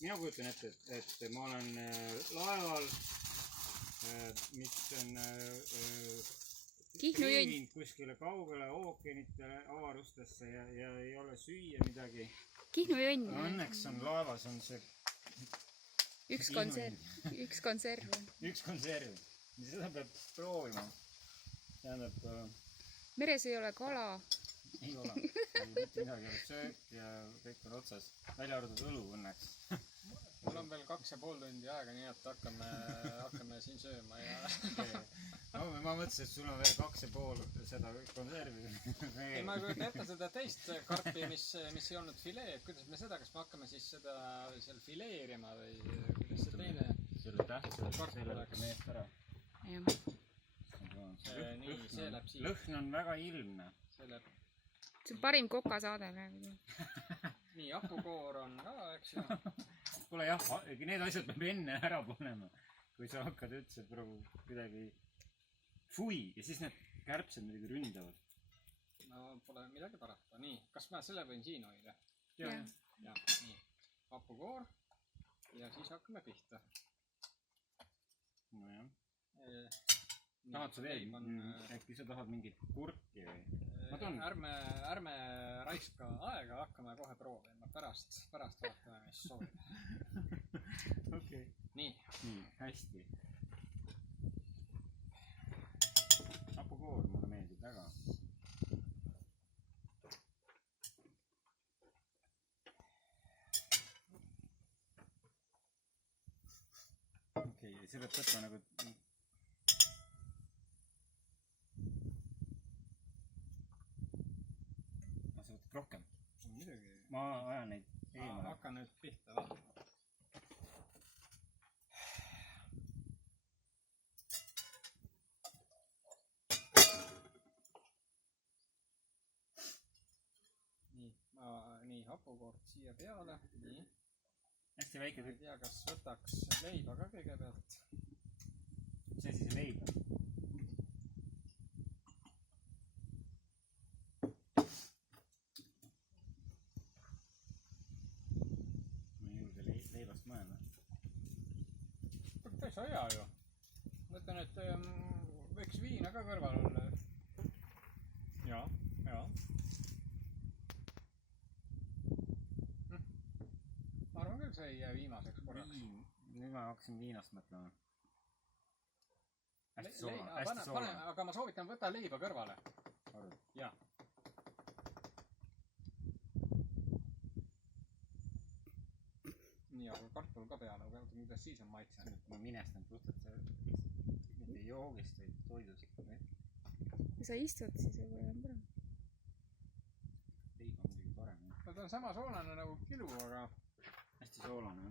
mina kujutan ette, et ma olen laeval, mis on teeninud kuskile kaugele ookeanitele, avarustesse ja ei ole süüa midagi. Kihnu jõnn. Õnneks on laevas on see üks konserv. Üks konserv. Seda peab proovima. Tähendab... Meres ei ole kala. Ei ole. Mitte midagi ole söök ja kõik on otsas. Välja arvatud õlu õnneks. Mul on veel 2,5 tundi aega, nii et hakkame siin sööma ja... No, ma mõtlesin, et sul on veel 2,5 seda konservi. Ei, ma kujutan ette seda teist karpi, mis ei olnud filee. Kuidas me seda, kas me hakkame siis seda seal fileerima või kuidas see teine... Selle tähtsel selle meest ära. Jah. Nii, see läheb siia. Lõhn on väga ilmne. See on parim kokasaade praegu. Nii, hapukoor on ka, eks ju. Kuule jah, need asjad peab enne ära panema. Kui sa hakkad üldse kuidagi fui ja siis need kärbsed midagi ründavad. No pole midagi parata. Nii, kas ma selle võin siin hoida? Jah. Ja, nii. Hapukoor ja siis hakkame pihta. No jah. Tahad sa veel? Äkki sa tahad mingit kurki või? Ärme raiska aega, hakkame kohe proovima. Pärast vaatame, mis soovib. Okei. Nii, hästi. Hapukoor mulle meeldib väga. Okei, see peab võtma nagu... Sa võtad rohkem? midagi. Ma ajan neid eemale. Hakka nüüd pihta vaatama. Nii, hapukoort siia peale. Nii. Hästi väike ma ei tea, kas võtaks leiba ka kõigepealt. See siis leib. Ma ei julge leibast mõelda. Täitsa hea ju. Mõtlen, et võiks viina ka kõrval olla. Jaa. Ma arvan küll, see ei jää viimaseks korraks. Nüüd ma hakkasin viinast mõtlema. Hästi Aga soolane. ma soovitan, võta leiba kõrvale. Jaa. Nii, aga kartul ka peale, aga kuidas siis on maitse? Ma minestan puhtalt mitte joogist, vaid toidust ikka. Kui sa istud, siis võib-olla on parem. Leib on muidugi parem. Ta on sama soolane nagu kilu, aga... Hästi soolane.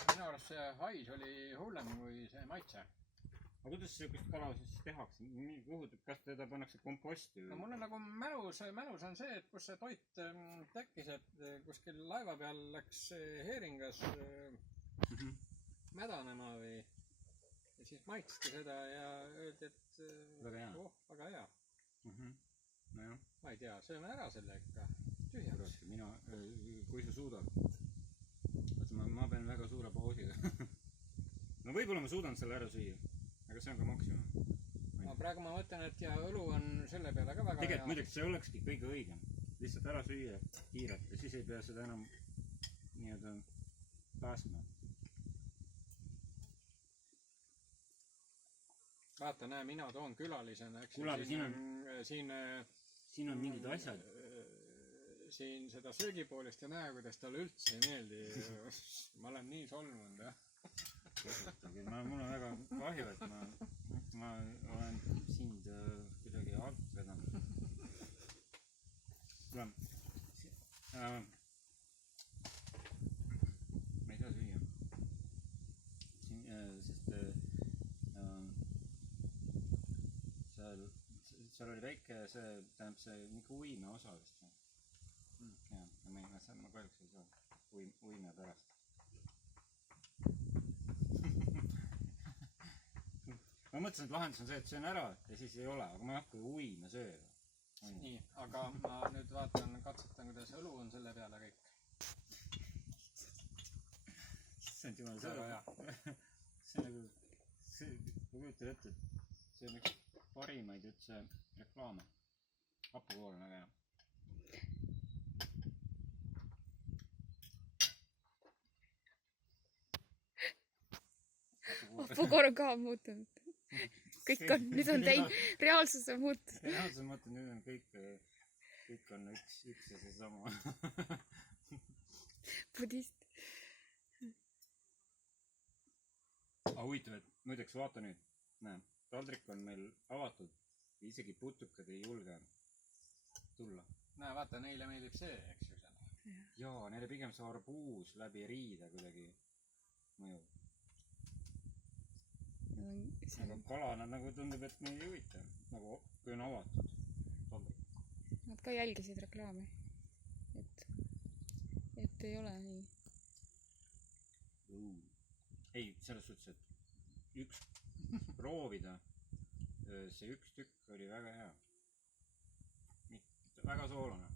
Minu arust see hais oli hullem kui see maitse. Aga kuidas sellist kala siis tehakse? Kas teda pannakse komposti? No mul on nagu mälus on see, et kus see toit tekkis, et kuskil laiva peal läks heeringas mädanema või ja siis maitsti seda ja öeldi, et väga hea. Nojah. Ma ei tea, sööme ära selle ikka tühjaks. Kui sa suudad. Ma pean väga suure pausiga. No võib-olla ma suudan selle ära süüa. Aga see on ka maksimum. No praegu ma mõtlen, et ja õlu on selle peale ka väga hea. Tegelikult muidugi see olekski kõige õigem. Lihtsalt ära süüa kiirelt ja siis ei pea seda enam nii-öelda pääsma. Vaata, näe, mina toon külalisena. Kuule, aga siin on mingid asjad. Siin seda söögipoolist ja näe, kuidas talle üldse ei meeldi. Ma olen nii solmunud, jah. Mul on väga kahju, et ma olen sind kuidagi alt vedanud. Kuule, ma ei saa süüa. Sest seal oli väike see, tähendab see mingi uime osa vist. Ja, ma kahjuks ei saa uime pärast. Ma mõtlesin, et lahendus on see, et söön ära ja siis ei ole, aga ma ei hakka uime sööda. Nii, aga ma nüüd vaatan, katsetan, kuidas õlu on selle peale kõik. jumal, väga hea . see nagu , ma kujutan ette , et see on üks parimaid üldse reklaame . hapukoor on väga hea . hapukoor on ka muutunud . kõik on , nüüd on reaalsus on muutunud . reaalselt mõtlen , nüüd on kõik on üks ja seesama . budist . aga huvitav , et muideks vaata nüüd , näe , taldrik on meil avatud , isegi putukad ei julge tulla . näe , vaata , neile meeldib see , eks ju . jaa , neile pigem see arbuus läbi riide kuidagi mõjub . aga kala nad nagu tundub , et neid ei huvita , nagu kui on avatud taldrik . Nad ka jälgisid reklaami . et ei ole nii . ei , selles suhtes , et üks proovida , see üks tükk oli väga hea . väga soolane .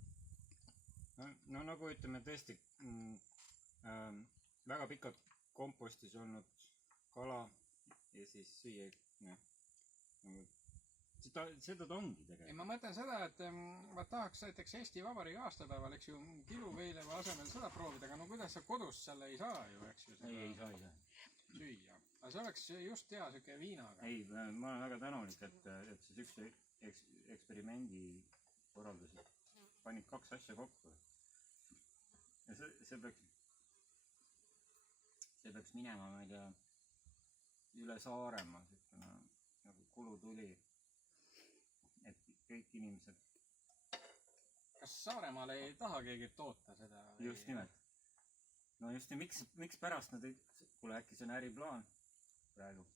no nagu ütleme tõesti väga pikalt kompostis olnud kala ja siis süüa , noh , nagu seda ta ongi ei , tegelikult . ma mõtlen seda , et ma tahaks näiteks Eesti Vabariigi aastapäeval , eks ju , kiluveileiva asemel seda proovida , aga no kuidas sa kodus selle ei saa ju , eks ju . ei saa . süüa . aga see oleks just hea siuke viinaga . ei , ma olen väga tänulik , et sa siukse eksperimendi korraldasid . panid kaks asja kokku . ja see peaks minema , ma ei tea , üle Saaremaa siukene nagu kulutuli . et kõik inimesed . kas Saaremaal ei taha keegi toota seda ? just nimelt . no just nii , miks pärast nad ei , kuule äkki see on äriplaan praegu .